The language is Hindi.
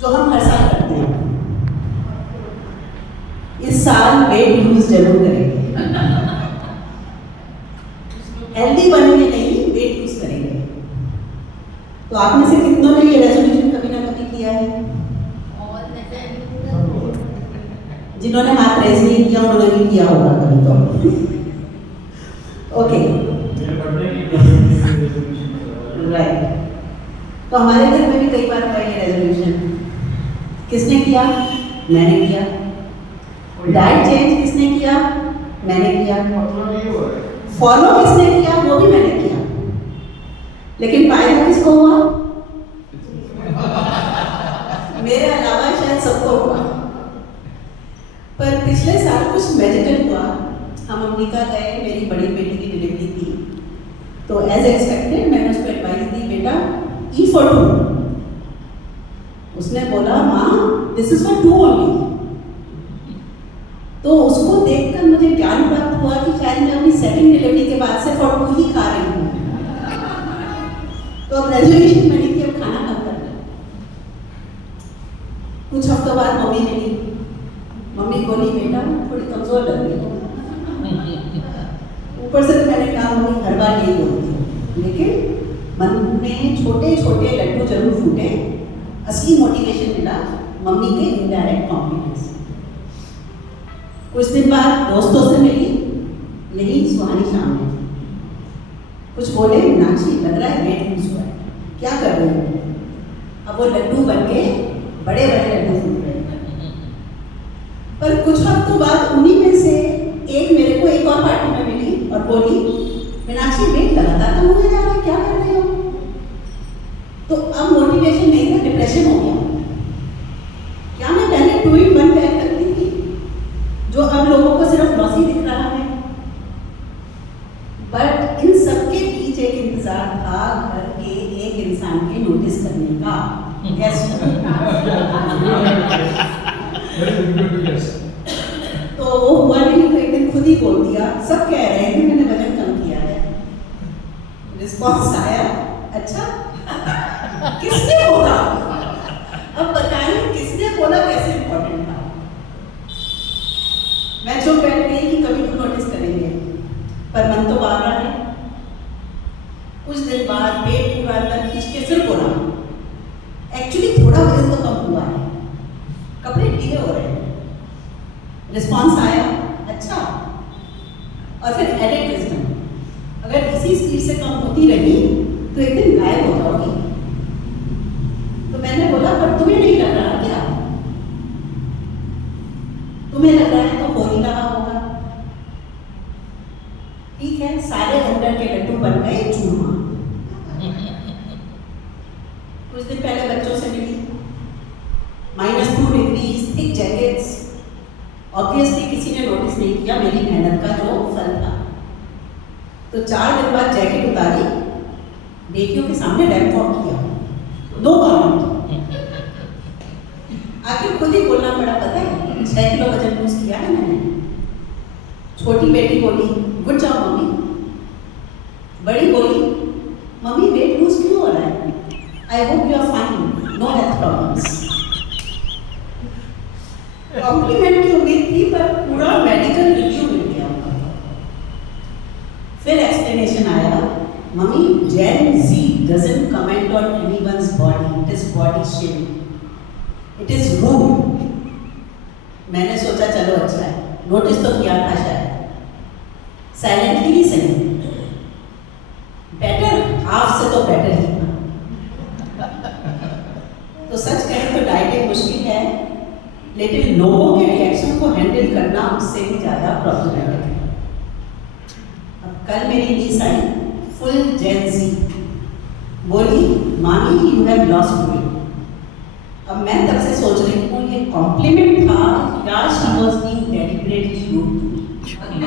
जो हम हर साल करते हैं। इस साल वेट लूज जरूर करेंगे, हेल्दी बनेंगे नहीं, वेट लूज करेंगे। तो आप में से कितनों ने ये रेजोल्यूशन कभी ना कभी किया है? जिन्होंने हाथ रेज नहीं किया उन्होंने भी किया होगा कभी तो। Okay, right. तो हमारे घर में भी कई बार हुआ ये रेजोल्यूशन। किसने किया? मैंने किया। डाइट चेंज किसने किया? मैंने किया। फॉलो किसने किया? वो भी मैंने किया। लेकिन फायदा किसको हुआ? मेरे अलावा शायद सबको हुआ। पर पिछले साल कुछ मैजिकल हुआ। हम अमेरिका गए, मेरी बड़ी बेटी की डिलीवरी थी, तो एज एक्सपेक्टेड मैंने उसको एडवाइस दी, बेटा ई फॉर 2। उसने बोला माँ दिस इज फॉर 2 ओनली। तो उसको देखकर मुझे ज्ञान प्राप्त हुआ कि शायद मैं अपनी सेकंड डिलीवरी के बाद से फॉर 2 ही खा रही हूँ। तो अब रेजोल्यूशन बनी कि अब खाना कम करना। कुछ हफ्तों बाद मम्मी मिली। मम्मी बोली बेटा थोड़ी कमजोर लग रही हो। ऊपर से तो मैंने कहा मम्मी हर बार यही बोलती है, लेकिन मन में छोटे छोटे लड्डू जरूर फूटे। असली मोटिवेशन मिला मम्मी के इनडायरेक्ट कॉम्प्लीमेंट्स। कुछ दिन बाद दोस्तों से मिली, यही सुहानी शाम में। कुछ बोले मीनाक्षी लग रहा है वेट लूज हुआ है, क्या कर रहे हो? अब वो लड्डू बन के बड़े बड़े लड्डू फूट रहे। पर कुछ हफ्तों बाद उन्हीं में से एक मेरे को एक और पार्टी में मिली और बोली मीनाक्षी वेट लगातार कम हो जा रहा है, क्या कर रहे हो? तो अब मोटिवेशन नहीं था, डिप्रेशन हो गया। क्या मैं पहले 2 in 1 पैक करती थी जो अब लोगों को सिर्फ लॉस ही दिख रहा है? बट इन सबके बीच एक इंतजार था घर के एक इंसान के नोटिस करने का। तो वो हुआ नहीं, तो एक दिन खुद ही बोल दिया, सब कह रहे हैं कि मैंने वजन कम किया है। रिस्पॉन्स आया अच्छा किसने बोला? अब बताइए किसने बोला, कैसे इंपॉर्टेंट था? मैं चुप बैठ गई कि कभी तो नोटिस करेंगे, पर मन तो बाहर है। कुछ दिन बाद पेट पूरा अंदर खींच के फिर बोला एक्चुअली थोड़ा वजन तो कम हुआ है, कपड़े ढीले हो रहे हैं। रिस्पॉन्स आया अच्छा, और फिर एडेड विजडम, अगर इसी स्पीड से कम होती रही तो एक दिन गायब हो जाओगी। तो मैंने बोला पर तुम्हें नहीं लग रहा क्या? तुम्हें लग रहा है तो हो ही रहा होगा। ठीक है, सारे अंदर के लड्डू बन गए चूरमा। कुछ दिन पहले बच्चों से मिली, -2 डिग्रीज, थिक जैकेट्स। ऑब्वियसली किसी ने नोटिस नहीं किया मेरी मेहनत का जो फल था। तो 4 दिन बाद जैकेट उतारी, बेटियों के सामने रैंप वॉक किया, नो कमेंट। आखिर खुद ही बोलना पड़ा, पता है 6 किलो वजन लूज किया है मैंने। छोटी बेटी बोली गुड जॉब मम्मी। बड़ी बोली मम्मी वेट लूज क्यों हो रहा है? I hope you are fine, no health problems. Compliment की उम्मीद थी पर पूरा मेडिकल रिव्यू मिल गया। फिर एक्सप्लेनेशन आया mummy Gen Z doesn't comment on anyone's body, it is body shaming, it is rude. मैंने सोचा चलो अच्छा है, नोटिस तो किया था शायद, साइलेंटली ही सही, बेटर हाफ से तो बेटर ही था। तो सच कहें तो डाइटिंग मुश्किल है, लेकिन लोगों के रिएक्शन को हैंडल करना उससे भी ज़्यादा प्रॉब्लमेटिक है। अब कल मेरी नीस आई, फुल जेन ज़ी, बोली मामी यू हैव लॉस्ट वेट। अब मैं तब से सोच रही हूँ ये कॉम्प्लीमेंट था या she was being deliberately rude to me.